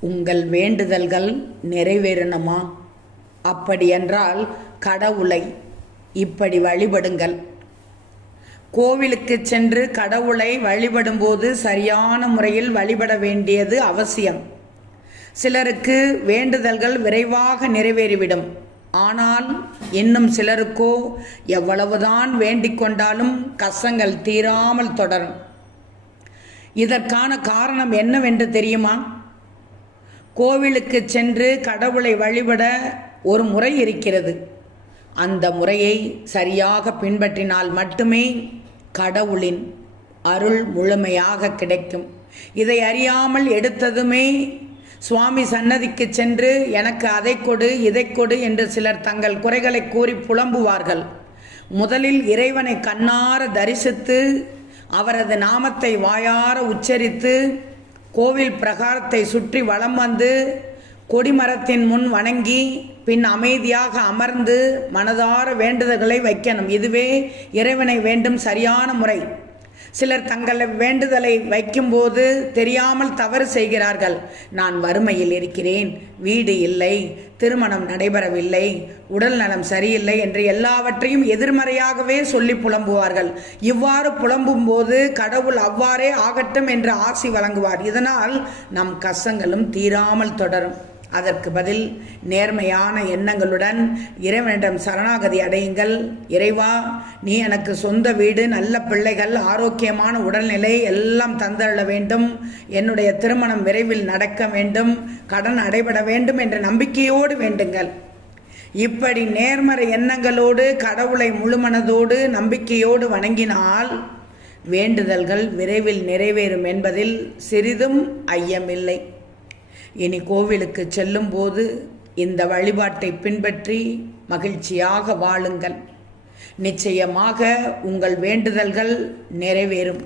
உங்கள் வேண்டுதல்கள் நிறைவேறணுமா? அப்படியென்றால் கடவுளை இப்படி வழிபடுங்கள். கோவிலுக்கு சென்று கடவுளை வழிபடும்போது சரியான முறையில் வழிபட வேண்டியது அவசியம். சிலருக்கு வேண்டுதல்கள் விரைவாக நிறைவேறிவிடும். ஆனால் இன்னும் சிலருக்கோ எவ்வளவுதான் வேண்டிக் கொண்டாலும் கஷ்டங்கள் தீராமல் தொடரும். இதற்கான காரணம் என்னவென்று தெரியுமா? கோவிலுக்கு சென்று கடவுளை வழிபட ஒரு முறை இருக்கிறது. அந்த முறையை சரியாக பின்பற்றினால் மட்டுமே கடவுளின் அருள் முழுமையாக கிடைக்கும். இதை அறியாமல் எடுத்ததுமே சுவாமி சன்னதிக்கு சென்று எனக்கு அதை கொடு இதை கொடு என்று சிலர் தங்கள் குறைகளை கூறி புலம்புவார்கள். முதலில் இறைவனை கண்ணார தரிசித்து அவரது நாமத்தை வாயார உச்சரித்து கோவில் பிரகாரத்தை சுற்றி வலம் வந்து கொடிமரத்தின் முன் வணங்கி பின் அமைதியாக அமர்ந்து மனதார வேண்டுதல்களை வைக்கணும். இதுவே இறைவனை வேண்டும் சரியான முறை. சிலர் தங்கள் வேண்டுதலை வைக்கும்போது தெரியாமல் தவறு செய்கிறார்கள். நான் வறுமையில் இருக்கிறேன். வீடு இல்லை. திருமணம் நடைபெறவில்லை. உடல் நலம் சரியில்லை என்று எல்லாவற்றையும் எதிர்மறையாகவே சொல்லி புலம்புவார்கள். இவ்வாறு புலம்பும் போது கடவுள் அவ்வாறே ஆகட்டும் என்று ஆசி வழங்குவார். இதனால் நம் கஷ்டங்களும் தீராமல் தொடரும். அதற்கு பதில் நேர்மையான எண்ணங்களுடன் இறைவனிடம் சரணாகதி அடையுங்கள். இறைவா நீ எனக்கு சொந்த வீடு நல்ல பிள்ளைகள் ஆரோக்கியமான உடல்நிலை எல்லாம் தந்தள்ள வேண்டும். என்னுடைய திருமணம் விரைவில் நடக்க வேண்டும். கடன் அடைபட வேண்டும் என்ற நம்பிக்கையோடு வேண்டுங்கள். இப்படி நேர்மறை எண்ணங்களோடு கடவுளை முழுமனதோடு நம்பிக்கையோடு வணங்கினால் வேண்டுதல்கள் விரைவில் நிறைவேறும் என்பதில் சிறிதும் ஐயமில்லை. இனி கோவிலுக்கு செல்லும்போது இந்த வழிபாட்டை பின்பற்றி மகிழ்ச்சியாக வாழுங்கள். நிச்சயமாக உங்கள் வேண்டுதல்கள் நிறைவேறும்.